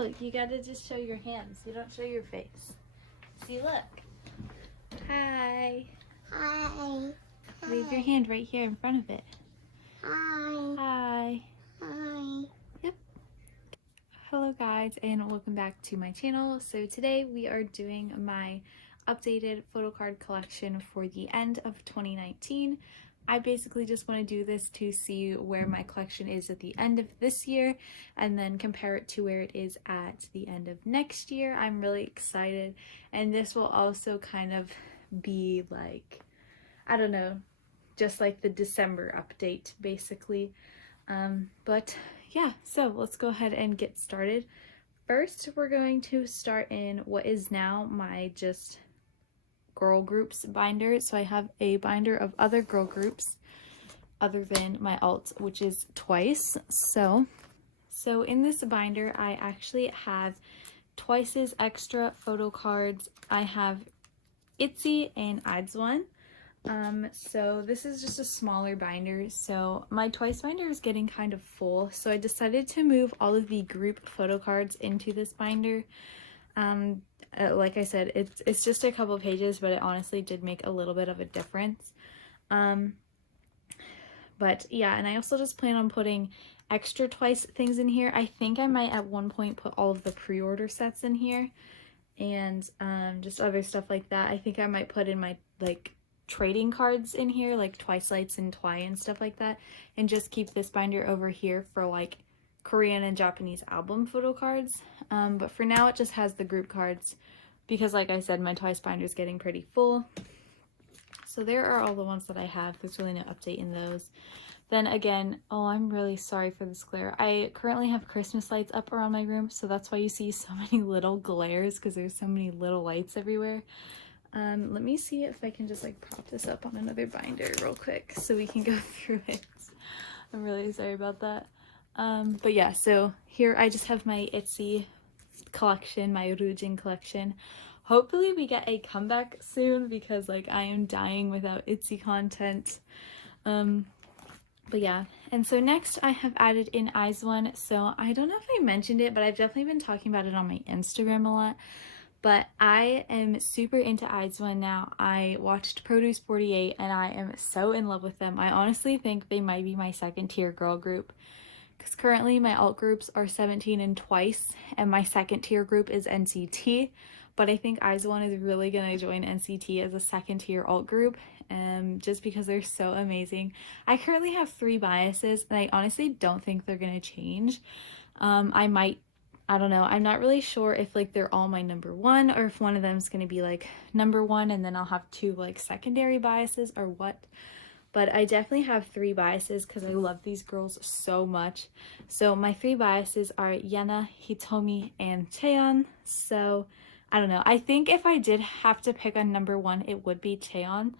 Oh, you gotta just show your hands. You don't show your face. See, look. Hi. Hi. Leave your hand right here in front of it. Hi. Hi. Hi. Yep. Hello guys, and welcome back to my channel. So today we are doing my updated photocard collection for the end of 2019. I basically just want to do this to see where my collection is at the end of this year and then compare it to where it is at the end of next year. I'm really excited, and this will also kind of be like, I don't know, just like the December update basically. But yeah, so let's go ahead and get started. First, we're going to start in what is now my just girl groups binder. So I have a binder of other girl groups other than my alt, which is Twice. So in this binder I actually have Twice's extra photo cards. I have ITZY and IZ*ONE. So this is just a smaller binder. So my Twice binder is getting kind of full, so I decided to move all of the group photo cards into this binder. Like I said, it's just a couple pages, but it honestly did make a little bit of a difference. But yeah, and I also just plan on putting extra Twice things in here. I think I might at one point put all of the pre-order sets in here, and just other stuff like that. I think I might put in my like trading cards in here, like Twice Lights and Twi and stuff like that, and just keep this binder over here for like Korean and Japanese album photo cards. But for now it just has the group cards because, like I said, my Twice binder is getting pretty full. So there are all the ones that I have. There's really no update in those. Then again, oh, I'm really sorry for this glare. I currently have Christmas lights up around my room, so that's why you see so many little glares, because there's so many little lights everywhere. Let me see if I can just like prop this up on another binder real quick so we can go through it. I'm really sorry about that. But yeah, so here I just have my ITZY collection, my Rujin collection. Hopefully we get a comeback soon because like I am dying without ITZY content. But yeah, and so next I have added in IZ*ONE. So I don't know if I mentioned it, but I've definitely been talking about it on my Instagram a lot. But I am super into IZ*ONE now. I watched Produce 48 and I am so in love with them. I honestly think they might be my second tier girl group, because currently my alt groups are 17 and Twice, and my second tier group is NCT. But I think IZ*ONE is really gonna join NCT as a second tier alt group, just because they're so amazing. I currently have 3 biases and I honestly don't think they're gonna change. I don't know, I'm not really sure if like they're all my number 1 or if one of them is going to be like number 1 and then I'll have 2 like secondary biases or what. But I definitely have 3 biases because I love these girls so much. So my 3 biases are Yena, Hitomi, and Chaeyeon. So I don't know, I think if I did have to pick a number 1 it would be Chaeyeon.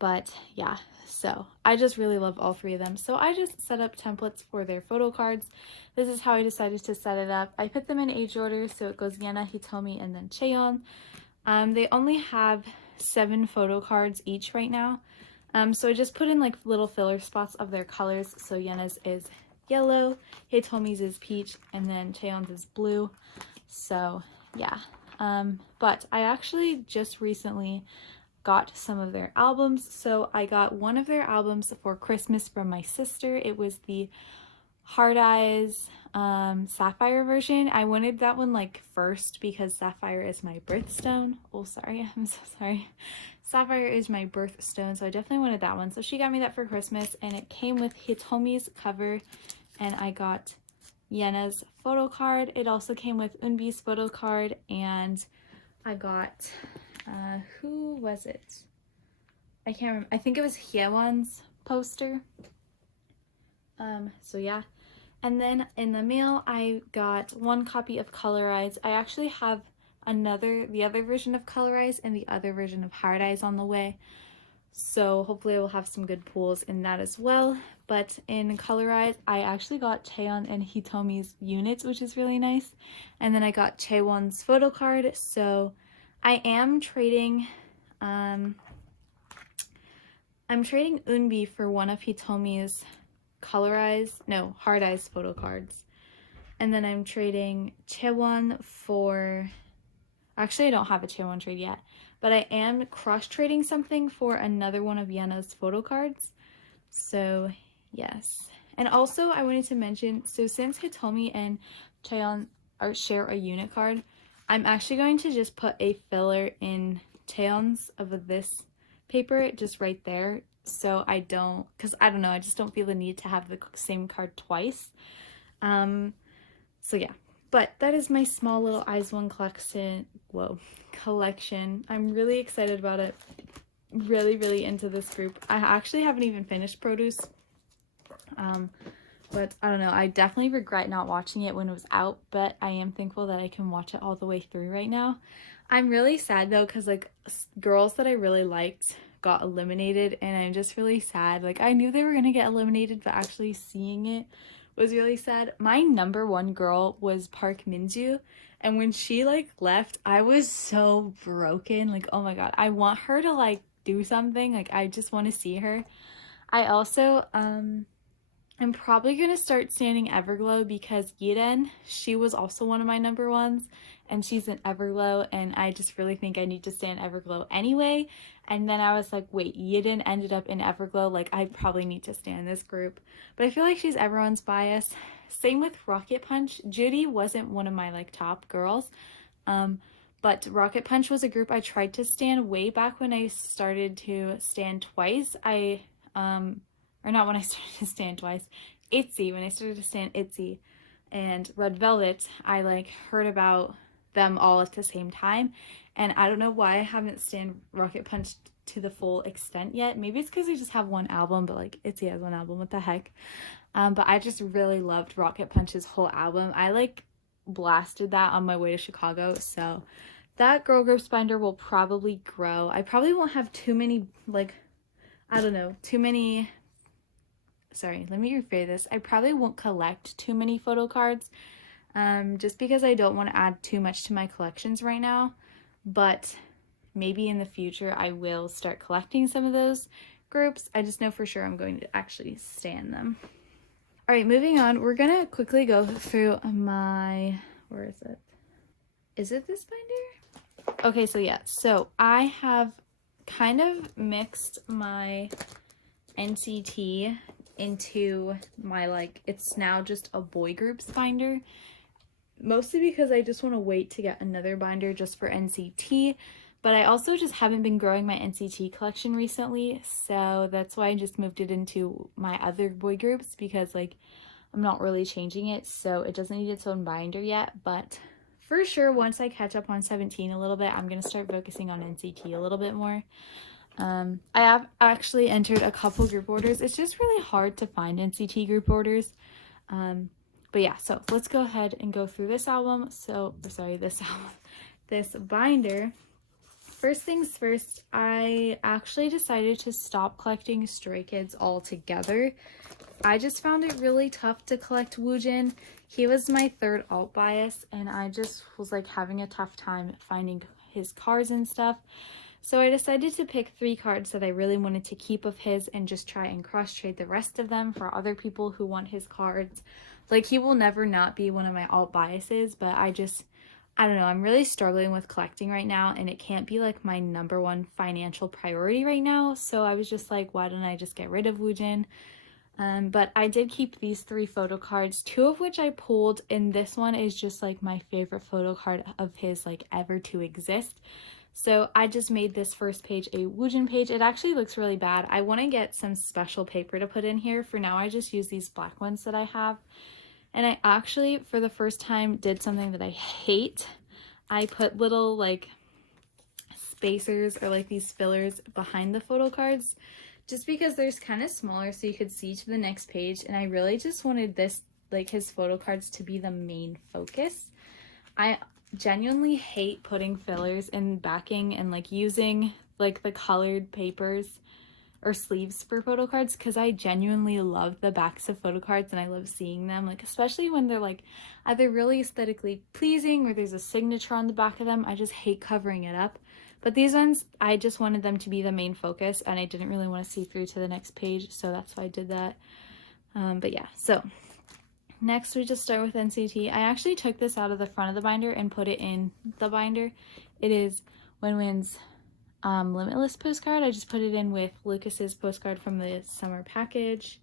But yeah, so I just really love all 3 of them. So I just set up templates for their photo cards. This is how I decided to set it up. I put them in age order, so it goes Yena, Hitomi, and then Chaeyeon. They only have 7 photo cards each right now. So I just put in like little filler spots of their colors. So Yena's is yellow, Hitomi's is peach, and then Chaeyeon's is blue. So yeah, but I actually just recently got some of their albums. So I got one of their albums for Christmas from my sister. It was the Hard Eyes Sapphire version. I wanted that one like first because Sapphire is my birthstone. Oh, sorry, I'm so sorry. Sapphire is my birthstone, so I definitely wanted that one. So she got me that for Christmas, and it came with Hitomi's cover, and I got Yena's photo card. It also came with Eunbi's photo card, and I got who was it? I can't remember. I think it was Hyewon's poster. So yeah. And then in the mail, I got 1 copy of Colorize. I actually have the other version of Colorize and the other version of Hard Eyes on the way. So hopefully I will have some good pulls in that as well. But in Colorize, I actually got Chaeyeon and Hitomi's units, which is really nice. And then I got Chaewon's photo card. So I am trading, I'm trading Eunbi for one of Hitomi's Hard Eyes photo cards. And then I'm trading Chewon for, actually I don't have a Chewon trade yet, but I am cross trading something for another one of Yena's photo cards. So yes. And also I wanted to mention, so since Hitomi and Cheon share a unit card, I'm actually going to just put a filler in Cheon's of this paper just right there, so I don't, because I don't know, I just don't feel the need to have the same card twice. So yeah, but that is my small little Eyes One collection. I'm really excited about it. Really into this group. I actually haven't even finished Produce. But I don't know, I definitely regret not watching it when it was out, but I am thankful that I can watch it all the way through right now. I'm really sad though, because like girls that I really liked got eliminated, and I'm just really sad. Like I knew they were gonna get eliminated, but actually seeing it was really sad. My number one girl was Park Minju, and when she like left, I was so broken. Like, oh my god, I want her to like do something. Like I just want to see her. I also I'm probably going to start standing Everglow because Yiden, she was also one of my number ones, and she's an Everglow, and I just really think I need to stand Everglow anyway. And then I was like, wait, Yiden ended up in Everglow, like I probably need to stand this group. But I feel like she's everyone's bias. Same with Rocket Punch. Judy wasn't one of my like top girls. But Rocket Punch was a group I tried to stand way back when I started to stand twice. Or not when I started to stand twice, ITZY, when I started to stand ITZY and Red Velvet, I like heard about them all at the same time, and I don't know why I haven't stand Rocket Punch to the full extent yet. Maybe it's because they just have one album, but like ITZY has one album, what the heck. But I just really loved Rocket Punch's whole album. I like blasted that on my way to Chicago, so that girl group binder will probably grow. I probably won't have too many, like, I don't know, sorry, let me rephrase this. I probably won't collect too many photo cards, just because I don't want to add too much to my collections right now, but maybe in the future I will start collecting some of those groups. I just know for sure I'm going to actually stand them. All right, moving on, we're gonna quickly go through my, where is it? Is it this binder? Okay, so yeah, so I have kind of mixed my NCT into my, like, it's now just a boy groups binder, mostly because I just want to wait to get another binder just for NCT, but I also just haven't been growing my NCT collection recently, so that's why I just moved it into my other boy groups, because like I'm not really changing it, so it doesn't need its own binder yet. But for sure once I catch up on 17 a little bit, I'm gonna start focusing on NCT a little bit more. I have actually entered a couple group orders. It's just really hard to find NCT group orders. But yeah, so let's go ahead and go through this album. This binder. First things first, I actually decided to stop collecting Stray Kids altogether. I just found it really tough to collect Woojin. He was my third alt bias, and I just was like having a tough time finding his cards and stuff. So I decided to pick 3 cards that I really wanted to keep of his and just try and cross trade the rest of them for other people who want his cards. Like, he will never not be one of my alt biases, but I don't know, I'm really struggling with collecting right now, and it can't be like my number one financial priority right now. So I was just like, why don't I just get rid of Woojin? But I did keep these 3 photo cards, 2 of which I pulled, and this one is just like my favorite photo card of his like ever to exist. So I just made this first page a Woojin page. It actually looks really bad. I want to get some special paper to put in here. For now, I just use these black ones that I have. And I actually, for the first time, did something that I hate. I put little like spacers or like these fillers behind the photo cards, just because they're kind of smaller so you could see to the next page. And I really just wanted this, like his photo cards, to be the main focus. I genuinely hate putting fillers in backing and like using like the colored papers or sleeves for photo cards, because I genuinely love the backs of photo cards and I love seeing them, like especially when they're like either really aesthetically pleasing or there's a signature on the back of them. I just hate covering it up. But these ones, I just wanted them to be the main focus, and I didn't really want to see through to the next page, so that's why I did that. But yeah, so Next, we just start with NCT. I actually took this out of the front of the binder and put it in the binder. It is Win's Limitless postcard. I just put it in with Lucas's postcard from the summer package.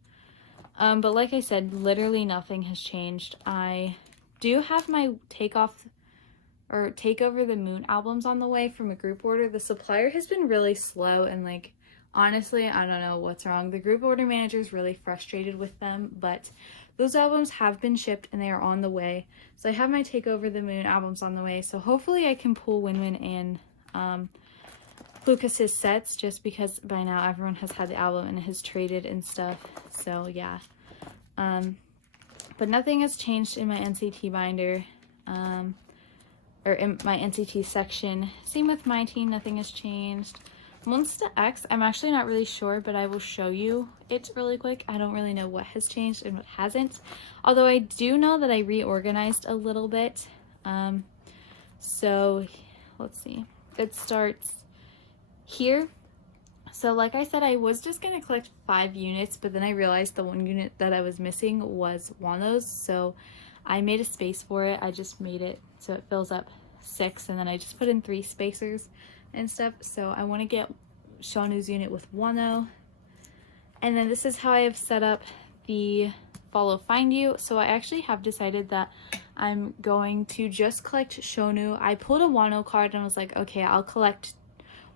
But like I said, literally nothing has changed. I do have my Take Over the Moon albums on the way from a group order. The supplier has been really slow, and like, honestly, I don't know what's wrong. The group order manager is really frustrated with them, but those albums have been shipped and they are on the way. So I have my Take Over the Moon albums on the way. So hopefully I can pull Win and Lucas's sets, just because by now everyone has had the album and has traded and stuff. So yeah. But nothing has changed in my NCT binder. Or in my NCT section. Same with my team, nothing has changed. Monsta X, I'm actually not really sure, but I will show you it really quick. I don't really know what has changed and what hasn't. Although I do know that I reorganized a little bit. So let's see. It starts here. So like I said, I was just going to collect 5 units, but then I realized the one unit that I was missing was Wano's. So I made a space for it. I just made it so it fills up 6, and then I just put in 3 spacers and stuff. So I want to get Shownu's unit with Wano. And then this is how I have set up the Follow Find You. So I actually have decided that I'm going to just collect Shownu. I pulled a Wano card and was like, okay, I'll collect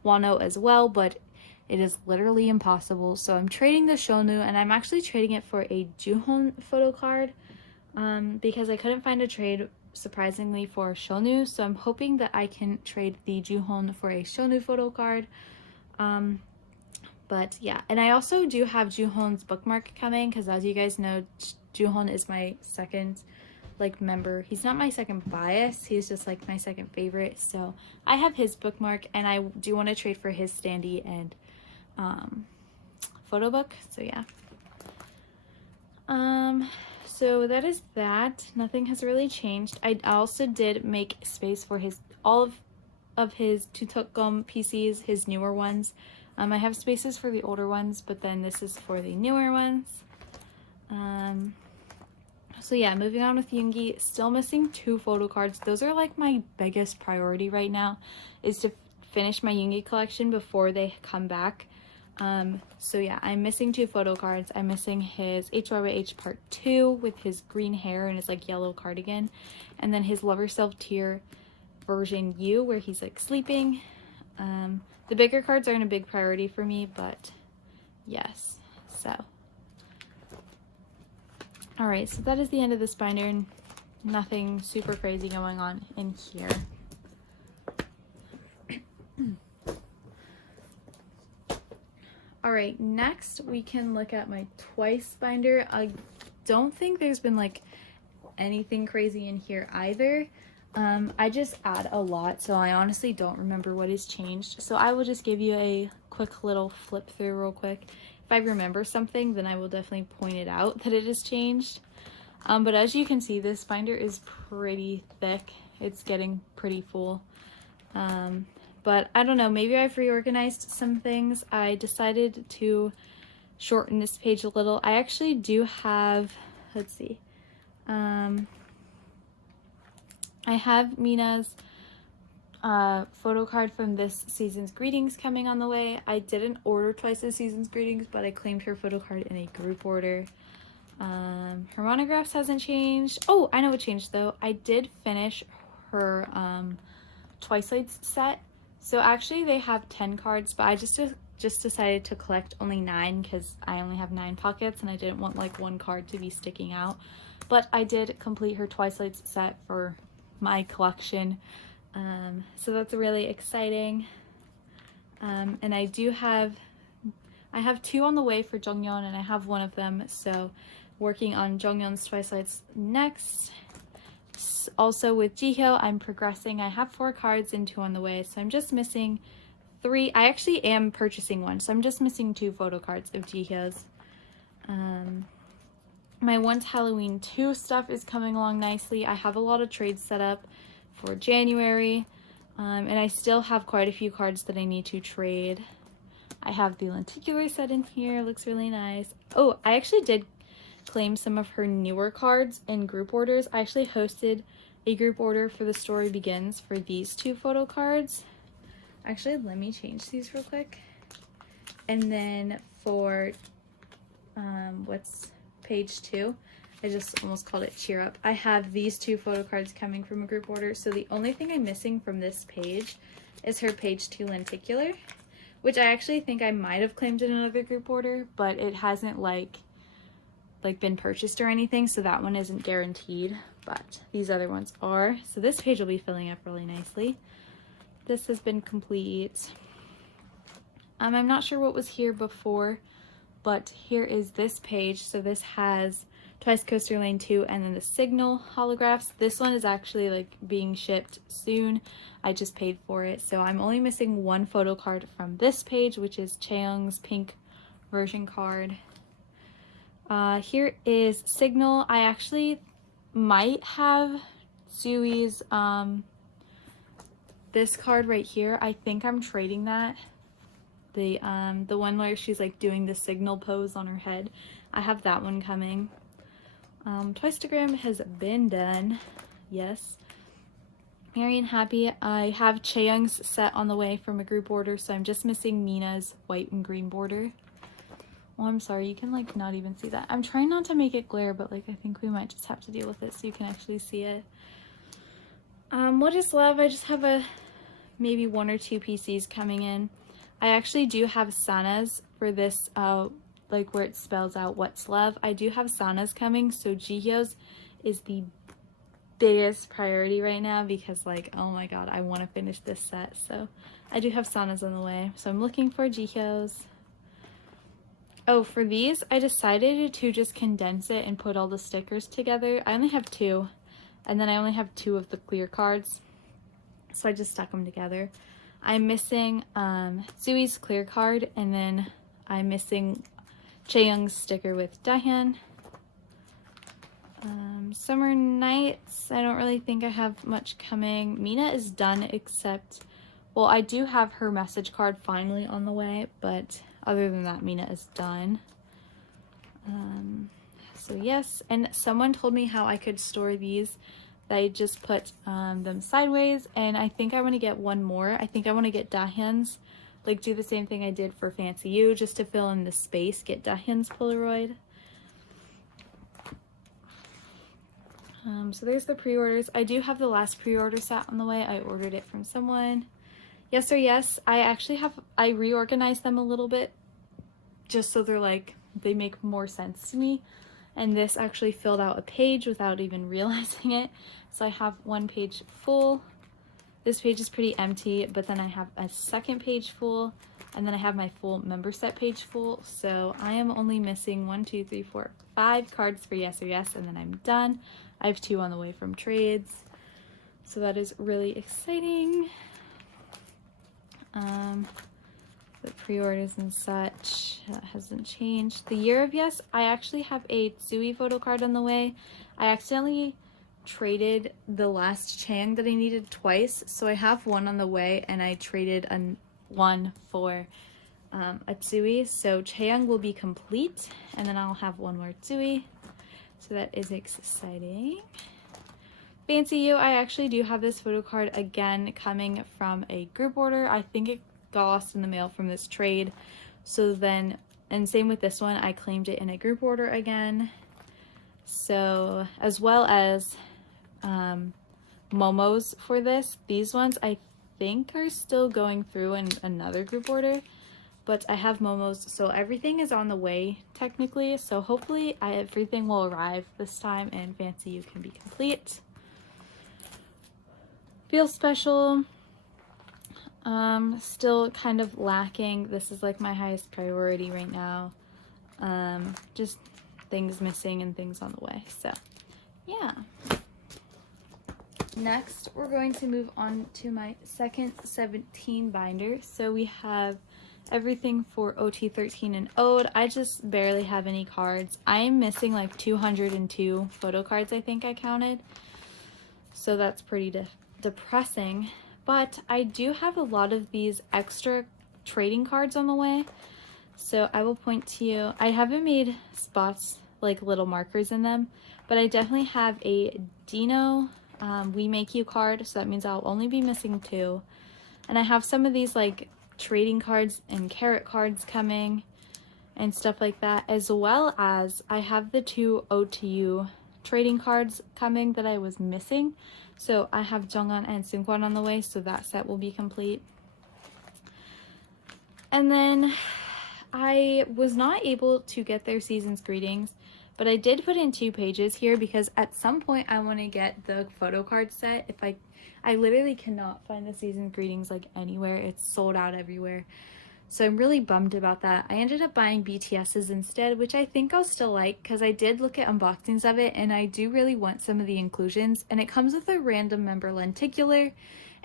Wano as well, but it is literally impossible. So I'm trading the Shownu, and I'm actually trading it for a Juhon photo card because I couldn't find a trade, surprisingly, for Shownu. So I'm hoping that I can trade the Juhon for a Shownu photo card. But yeah, and I also do have Juhon's bookmark coming, because as you guys know, Juhon is my second like member. He's not my second bias, he's just like my second favorite. So I have his bookmark, and I do want to trade for his standee and photo book. So yeah. So that is that. Nothing has really changed. I also did make space for all of his Tutokgum PCs, his newer ones. I have spaces for the older ones, but then this is for the newer ones. So yeah, moving on with Yoongi, still missing 2 photo cards. Those are like my biggest priority right now, is to finish my Yoongi collection before they come back. So yeah, I'm missing 2 photo cards. I'm missing his HYYH Part 2 with his green hair and his like yellow cardigan, and then his Love Yourself Tier version U, where he's like sleeping. The bigger cards aren't a big priority for me, but yes. So alright, so that is the end of this binder, and nothing super crazy going on in here. Alright, next we can look at my Twice binder. I don't think there's been like anything crazy in here either. I just add a lot, so I honestly don't remember what has changed. So I will just give you a quick little flip through real quick. If I remember something, then I will definitely point it out that it has changed. But as you can see, this binder is pretty thick. It's getting pretty full. But I don't know, maybe I've reorganized some things. I decided to shorten this page a little. I actually do have, let's see, I have Mina's photo card from this season's greetings coming on the way. I didn't order Twice this season's greetings, but I claimed her photo card in a group order. Her monographs hasn't changed. Oh, I know what changed though. I did finish her Twice Lights set. So actually they have 10 cards, but I just decided to collect only 9 because I only have 9 pockets and I didn't want like one card to be sticking out. But I did complete her Twice Lights set for my collection. So that's really exciting. And I have 2 on the way for Jonghyun, and I have one of them, so working on Jonghyun's Twice Lights next. Also with Jihyo, I'm progressing. I have 4 cards and 2 on the way, so I'm just missing 3. I actually am purchasing 1, so I'm just missing 2 photo cards of Jihyo's. My Once Halloween 2 stuff is coming along nicely. I have a lot of trades set up for January, and I still have quite a few cards that I need to trade. I have the lenticular set in here, looks really nice. Oh, I actually did claim some of her newer cards in group orders. I actually hosted a group order for The Story Begins for these 2 photo cards. Actually, let me change these real quick. And then for what's page 2, I just almost called it Cheer Up. I have these 2 photo cards coming from a group order. So the only thing I'm missing from this page is her page 2 lenticular, which I actually think I might have claimed in another group order, but it hasn't like been purchased or anything, so that one isn't guaranteed, but these other ones are. So this page will be filling up really nicely. This has been complete. I'm not sure what was here before, but here is this page. So this has Twice Coaster Lane 2 and then the Signal holographs. This one is actually like being shipped soon. I just paid for it. So I'm only missing 1 photo card from this page, which is Chaeyoung's pink version card. Here is Signal. I actually might have Sui's this card right here. I think I'm trading that. The one where she's like doing the signal pose on her head. I have that one coming. Twistagram has been done. Yes. Merry and Happy. I have Chaeyoung's set on the way from a group order, so I'm just missing Mina's white and green border. Oh, I'm sorry, you can like not even see that. I'm trying not to make it glare, but like I think we might just have to deal with it so you can actually see it. What is Love? I just have maybe 1 or 2 PCs coming in. I actually do have Sana's for this, like where it spells out what's love. I do have Sana's coming, so Jihyo's is the biggest priority right now because like, oh my god, I want to finish this set. So I do have Sana's on the way. So I'm looking for Jihyo's. Oh, for these, I decided to just condense it and put all the stickers together. I only have 2, and then I only have 2 of the clear cards, so I just stuck them together. I'm missing Sui's clear card, and then I'm missing Chaeyoung's sticker with Dahyun. Summer Nights, I don't really think I have much coming. Mina is done except, well, I do have her message card finally on the way, but other than that, Mina is done. So yes, and someone told me how I could store these. I just put them sideways, and I think I want to get one more. I think I want to get Dahyun's, like do the same thing I did for Fancy You, just to fill in the space, get Dahyun's Polaroid. So there's the pre-orders. I do have the last pre-order set on the way. I ordered it from someone. Yes or Yes, I reorganized them a little bit just so they're like, they make more sense to me. And this actually filled out a page without even realizing it. So I have 1 page full. This page is pretty empty, but then I have a 2nd page full, and then I have my full member set page full. So I am only missing 1, 2, 3, 4, 5 cards for Yes or Yes, and then I'm done. I have 2 on the way from trades. So that is really exciting. The pre-orders and such, that hasn't changed. The Year of Yes, I actually have a Tsui photo card on the way. I accidentally traded the last Chaeyoung that I needed twice, so I have 1 on the way, and I traded one for a Tsui. So Chaeyoung will be complete, and then I'll have 1 more Tsui. So that is exciting. Fancy You, I actually do have this photo card again coming from a group order. I think it got lost in the mail from this trade. So then, and same with this one, I claimed it in a group order again. So, as well as Momo's for this. These ones I think are still going through in another group order. But I have Momo's, so everything is on the way technically. So hopefully everything will arrive this time and Fancy You can be complete. Feel Special, still kind of lacking. This is like my highest priority right now. Just things missing and things on the way. So yeah. Next, we're going to move on to my second 17 binder. So we have everything for OT13 and Ode. I just barely have any cards. I am missing like 202 photo cards, I think I counted. So that's pretty depressing. But I do have a lot of these extra trading cards on the way. So I will point to you. I haven't made spots like little markers in them. But I definitely have a Dino We Make You card, so that means I'll only be missing 2. And I have some of these like trading cards and Carat cards coming and stuff like that, as well as I have the 2 OTU trading cards coming that I was missing. So I have Jongwon and Seungkwan on the way, so that set will be complete. And then I was not able to get their season's greetings, but I did put in 2 pages here because at some point I want to get the photo card set. If I literally cannot find the season's greetings like anywhere. It's sold out everywhere. So I'm really bummed about that. I ended up buying BTS's instead, which I think I'll still like because I did look at unboxings of it and I do really want some of the inclusions. And it comes with a random member lenticular,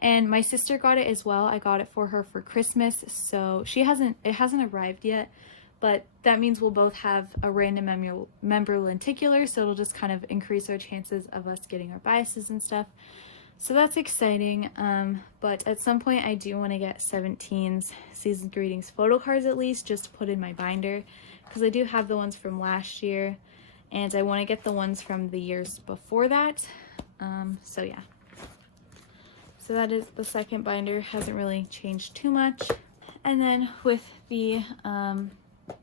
and my sister got it as well. I got it for her for Christmas, so it hasn't arrived yet, but that means we'll both have a random member lenticular, so it'll just kind of increase our chances of us getting our biases and stuff. So that's exciting, but at some point I do want to get 17's season greetings photo cards at least, just to put in my binder, because I do have the ones from last year, and I want to get the ones from the years before that. So yeah. So that is the second binder, hasn't really changed too much. And then with the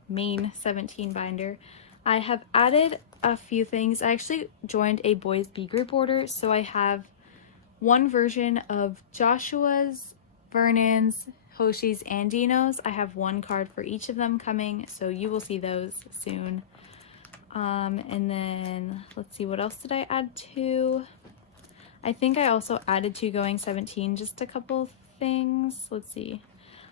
main 17 binder, I have added a few things. I actually joined a boys B group order, so I have one version of Joshua's, Vernon's, Hoshi's, and Dino's. I have one card for each of them coming, so you will see those soon. And then let's see, what else did I add to? I think I also added to Going 17 just a couple things. Let's see.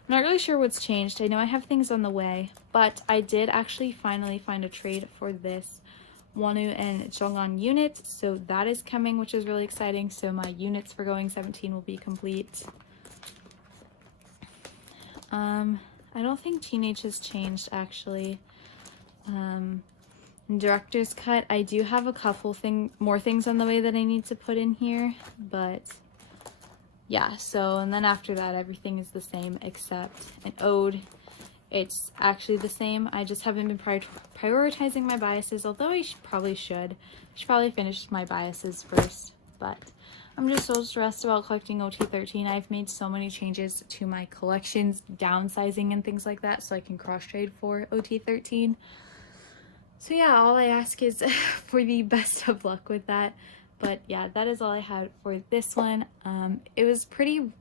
I'm not really sure what's changed. I know I have things on the way, but I did actually finally find a trade for this Wonu and Jongwon unit, so that is coming, which is really exciting. So my units for Going 17 will be complete. I don't think Teenage has changed actually. Director's cut, I do have a couple more things on the way that I need to put in here, but yeah, so and then after that everything is the same except an ode. It's actually the same. I just haven't been prioritizing my biases, although I probably should. I should probably finish my biases first, but I'm just so stressed about collecting OT13. I've made so many changes to my collections, downsizing and things like that, so I can cross-trade for OT13. So yeah, all I ask is for the best of luck with that. But yeah, that is all I had for this one. It was pretty,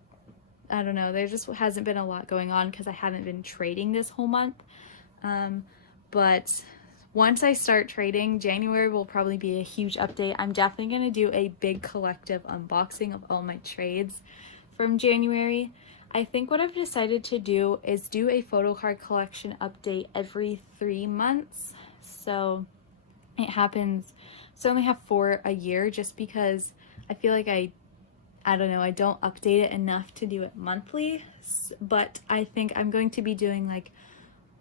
I don't know, there just hasn't been a lot going on because I haven't been trading this whole month. But once I start trading, January will probably be a huge update. I'm definitely going to do a big collective unboxing of all my trades from January. I think what I've decided to do is do a photo card collection update every 3 months. So it happens, so I only have 4 a year just because I feel like I don't know, I don't update it enough to do it monthly. But I think I'm going to be doing like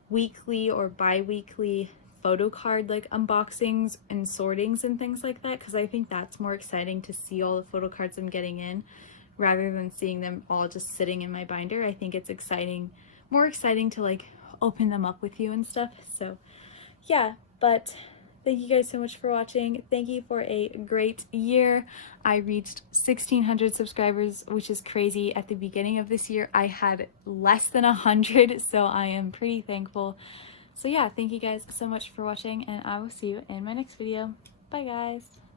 weekly or bi-weekly photo card like unboxings and sortings and things like that, because I think that's more exciting to see all the photo cards I'm getting in rather than seeing them all just sitting in my binder. I think it's more exciting to like open them up with you and stuff. So yeah, but thank you guys so much for watching. Thank you for a great year. I reached 1,600 subscribers, which is crazy. At the beginning of this year, I had less than 100, so I am pretty thankful. So yeah, thank you guys so much for watching, and I will see you in my next video. Bye guys.